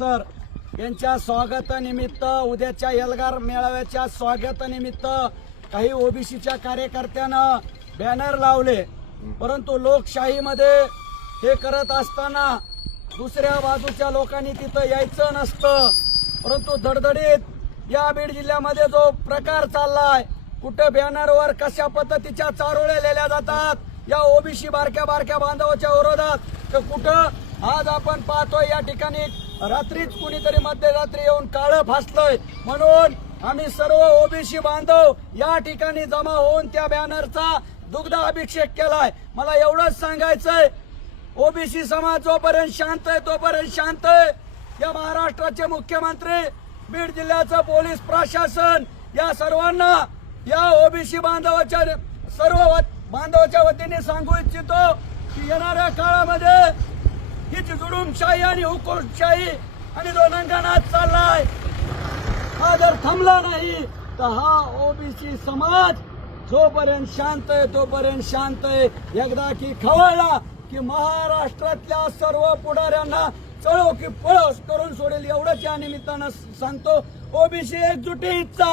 Sir यांच्या स्वागतानिमित्त उद्याच्या एल्गार मेळाव्याच्या स्वागतानिमित्त काही ओबीसीच्या कार्यकर्त्यानं बॅनर लावले, परंतु लोकशाहीमध्ये हे करत असताना दुसऱ्या बाजूच्या लोकांनी तिथं यायचं नसतं। परंतु धडधडीत या बीड जिल्ह्यामध्ये जो प्रकार चाललाय, कुठे बॅनरवर कशा पद्धतीच्या चारोळ्या लिहिल्या जातात या ओबीसी बारक्या बारक्या बांधवाच्या विरोधात, तर कुठं आज आपण पाहतोय या ठिकाणी रात्रीच कुणीतरी मध्यरात्री येऊन काळं फासलंय। म्हणून आम्ही सर्व ओबीसी बांधव या ठिकाणी जमा होऊन त्या बॅनरचा दुग्ध अभिषेक केलाय। मला एवढंच सांगायचंय, ओबीसी समाज जोपर्यंत शांत आहे तोपर्यंत शांत आहे। या महाराष्ट्राचे मुख्यमंत्री, बीड जिल्ह्याचं पोलीस प्रशासन या सर्वांना या ओबीसी बांधवाच्या सर्व बांधवाच्या वतीने सांगू इच्छितो की येणाऱ्या काळामध्ये ही जुलूमशाही आणि हुकुमशाही आणि जो नंगानाच चाललाय, हा जर थांबला नाही तर हा ओबीसी समाज जोपर्यंत शांत आहे तोपर्यंत शांत आहे। एकदा की खवळला की महाराष्ट्रातल्या सर्व पुढाऱ्यांना चळो की पळस करून सोडेल, एवढंच या निमित्तानं सांगतो। ओबीसी एकजुटीचा